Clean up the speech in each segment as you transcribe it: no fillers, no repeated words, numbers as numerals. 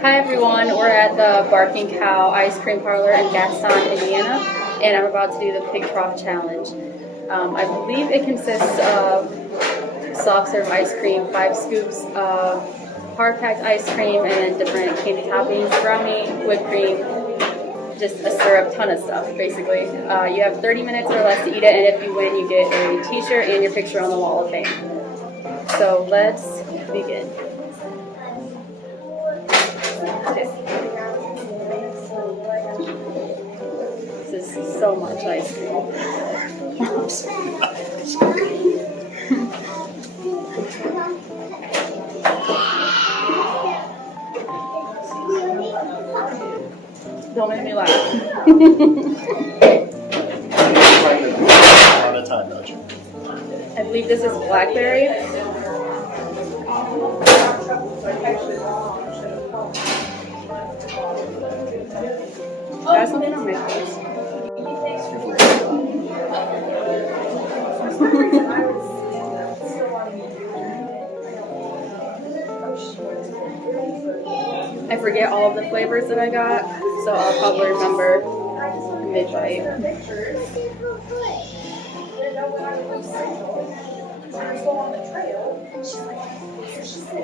Hi everyone, we're at the Barking Cow Ice Cream Parlor in Gaston, Indiana, and I'm about to do the Pig Trough Challenge. I believe it consists of soft serve ice cream, 5 scoops of hard packed ice cream, and then different candy toppings, brownie, whipped cream, just a syrup, ton of stuff basically. You have 30 minutes or less to eat it, and if you win, you get a t-shirt and your picture on the wall of fame. So let's begin. This is so much ice cream. Don't make me laugh. I believe this is blackberry. Got something on my face. I forget all of the flavors that I got, so I'll probably remember mid-bite.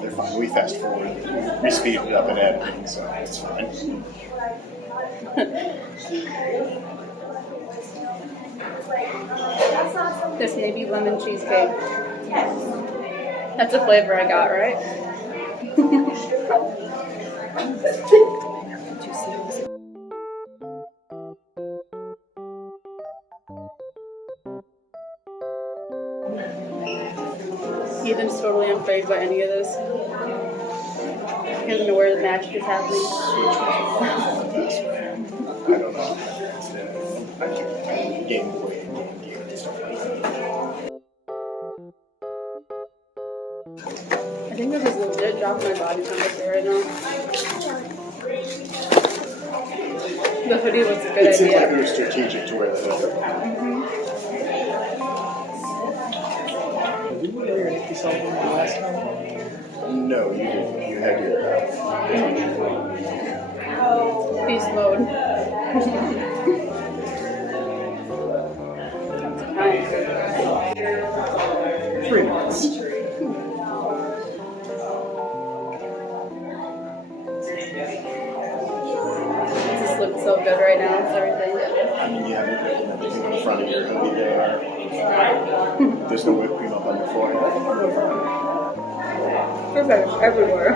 They're fine. We fast forward. We speed it up and editing, so it's fine. This may be lemon cheesecake. That's a flavor I got, right? Ethan's totally unfazed by any of this. He doesn't know where the magic is happening. I don't know. I do game boy and game and stuff like that. I think this is legit dropping my body temperature right now. The hoodie was a good It seems idea. like it was strategic to wear the hood. Did you wear your Nikki something last time? No, you didn't. You had your Beast mode. That's 3 months. This looks so good right now. It's everything. I mean, you haven't written anything on the front of your hoodie there. There's no whipped cream up on your forehead. Perfect. Everywhere.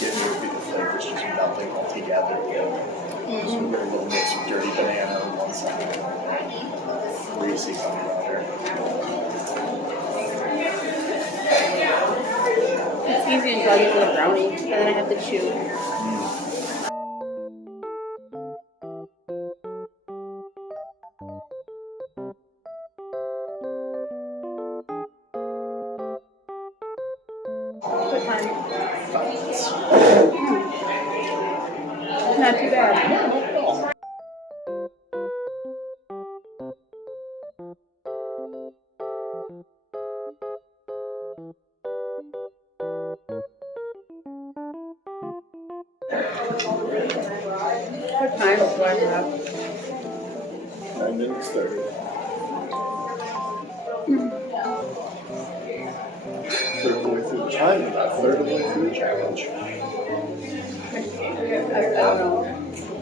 Getting would be the flavors just melting all together. So we get a little mix of dirty banana on one side, Reese's on the other. It's easy until I get to the brownie, and then I have to chew. What time? 5 minutes. Not too bad. What time do I have? 9 minutes 30. Third of the way through the time, about a third of the way through the challenge. I don't know.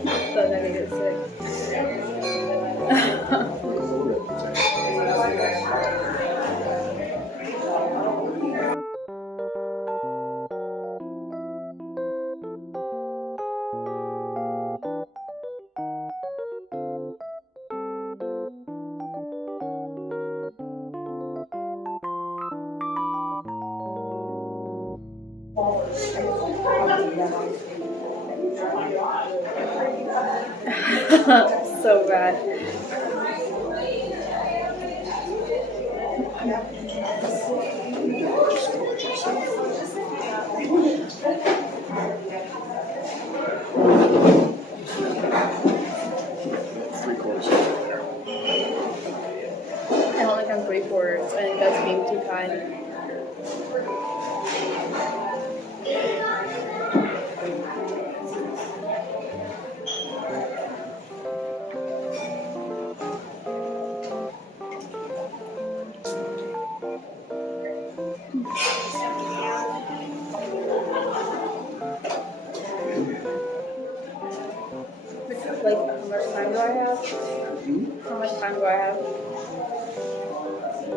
So I think it's sick. So bad. fine. Like, how much time do I have? How much time do I have?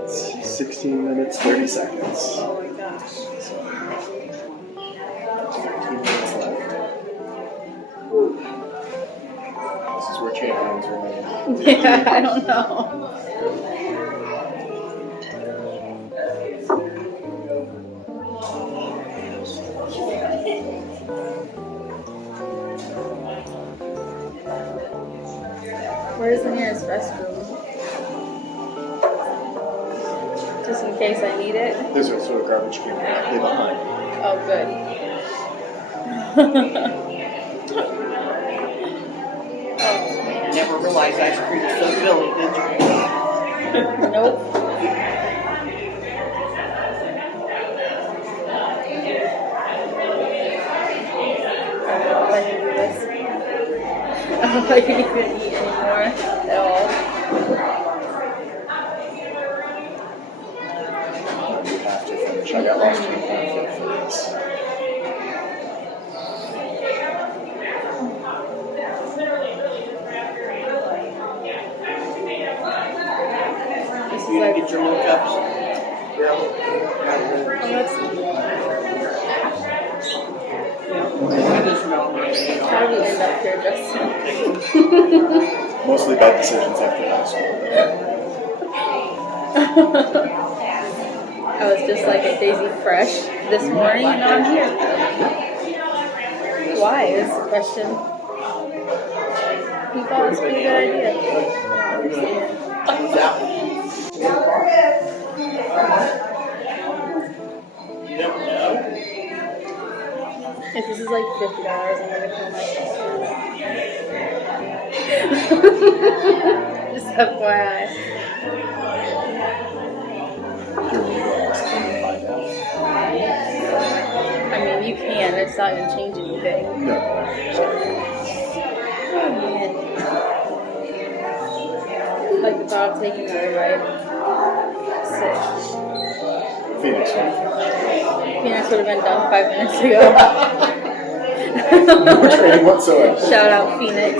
It's 16 minutes, 30 seconds. Oh my gosh. 13 minutes left. This is where champions are made. Yeah, I don't know. Where's the nearest restroom? Just in case I need it. There's a sort of garbage can directly behind. Oh, good. Oh, man. Never realized ice cream was so filling, did you? Nope. I don't know if I can do this. I don't know if I can even eat anymore at all. You have to finish. I got lost in the conflict for this. This is You like, get your little cups. oh, that's how do you end up here, Justin? Mostly bad decisions after high school. I was just like a Daisy Fresh this morning, and now I'm here. Why is the question? We thought it was a pretty good idea. I don't understand. You don't know? If this is like $50, I'm gonna kill myself. Just FYI. You're really lost and find out. I mean, you can. It's not gonna change anything. No. Oh man. Like the thought of taking another ride. Sick. Phoenix. Phoenix would have been done 5 minutes ago. No training whatsoever. Shout out Phoenix.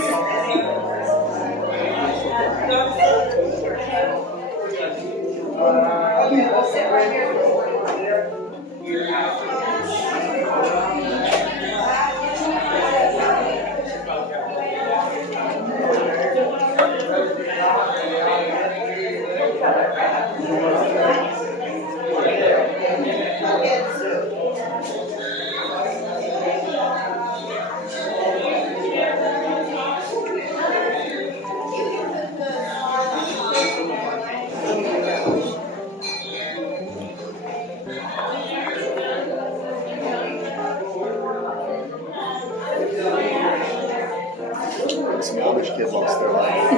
Some Amish kid lost their life.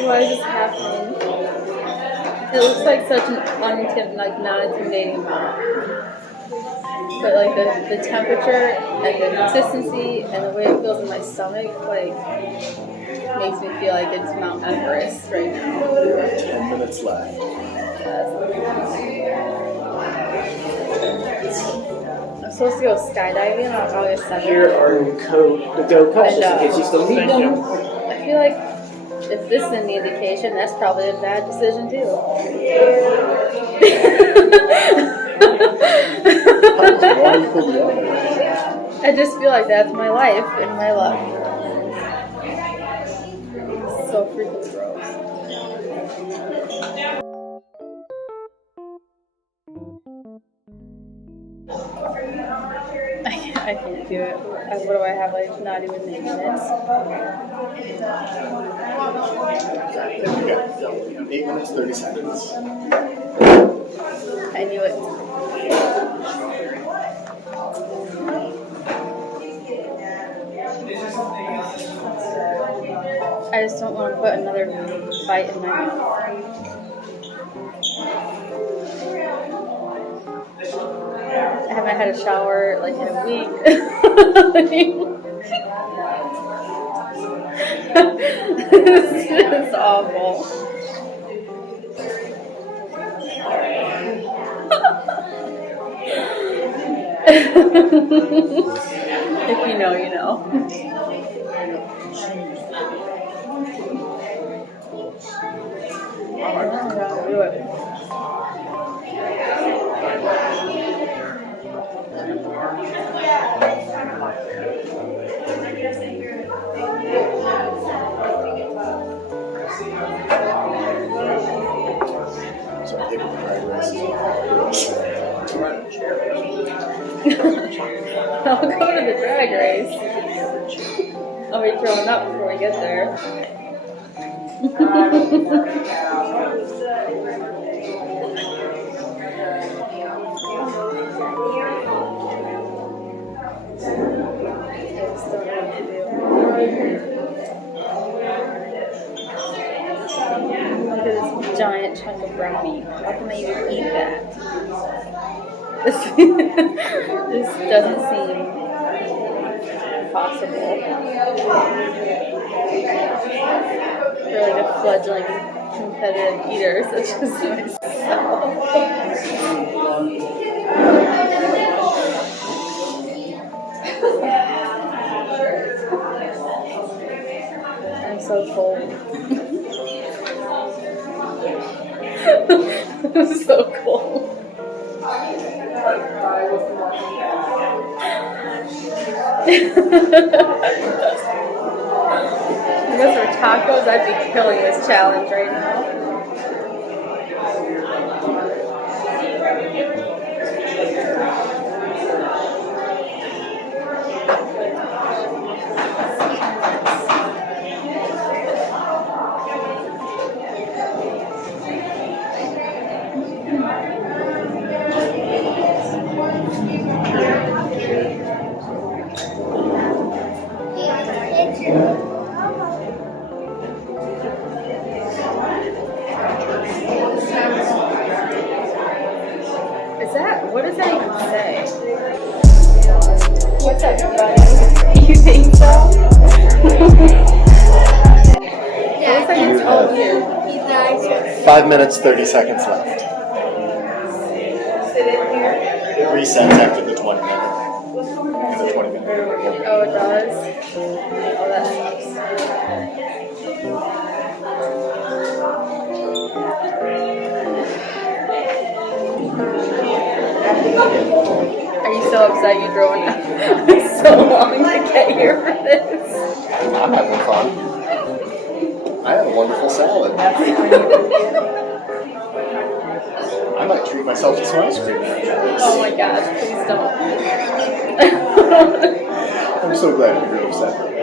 Why is this happening? It looks like such an non-intimidating map. But like the temperature and the consistency and the way it feels in my stomach, like, makes me feel like it's Mount Everest right now. You have 10 minutes left. I'm supposed to go skydiving on August 7th. Here are the go cups, just in case you still need them. I feel like if this is any indication, that's probably a bad decision too. Why you pulled the other? I just feel like that's my life and my luck. So freaking gross. I can't do it. What do I have? Like, not even 8 minutes? There we go. 8 minutes, 30 seconds. I knew it. I just don't want to put another bite in my mouth. I haven't had a shower like in a week. This is awful. If you know, you know. Do it. So I think the fried rice is I'll go to the drag race. I'll be throwing up before we get there. Look at this giant chunk of brownie. How can I even eat that? This doesn't seem possible. For like a fledgling competitive eater such as myself. I'm so cold. I'm so cold. I guess for tacos, I'd be killing this challenge right now. What does that even say? What's up, buddy? You think so? What was I just told you? 5 minutes, 30 seconds left. It resets after the 20 minute. The 20 minute. Oh, it does? Oh, that sucks. Are you so upset you drove so long to get here for this? I'm having fun. I had a wonderful salad. I might treat myself to some ice cream after this. Oh my gosh, please don't. I'm so glad you drove separately.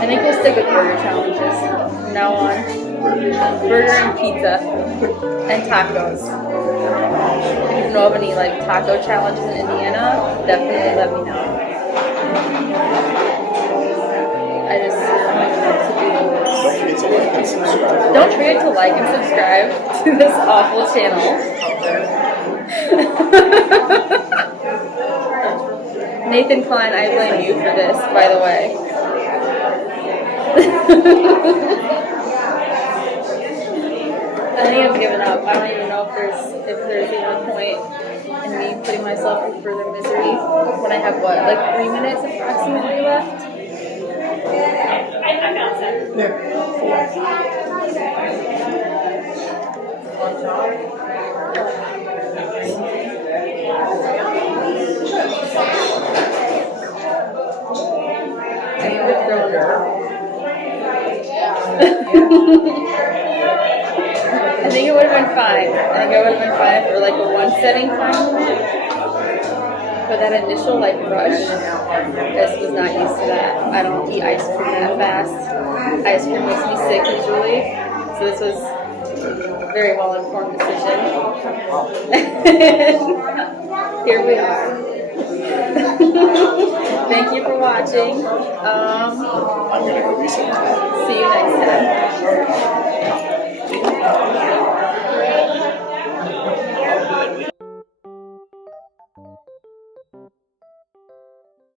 I think we'll stick with burger challenges from now on. Burger and pizza and tacos. If you know of any like taco challenges in Indiana, definitely let me know. I don't even know what to do. Don't forget to like and subscribe. Don't forget to like and subscribe to this awful channel. Nathan Klein, I blame you for this, by the way. I think I've given up. I don't even know if there's even a point in me putting myself in further misery when I have like 3 minutes approximately left. I think it would have been fine. I think it would have been fine for like a one setting time limit. for that initial like rush, this was not used to that. I don't eat ice cream that fast. Ice cream makes me sick usually, so this was a very well informed decision. Here we are. Thank you for watching. I'm gonna go research. See you next time.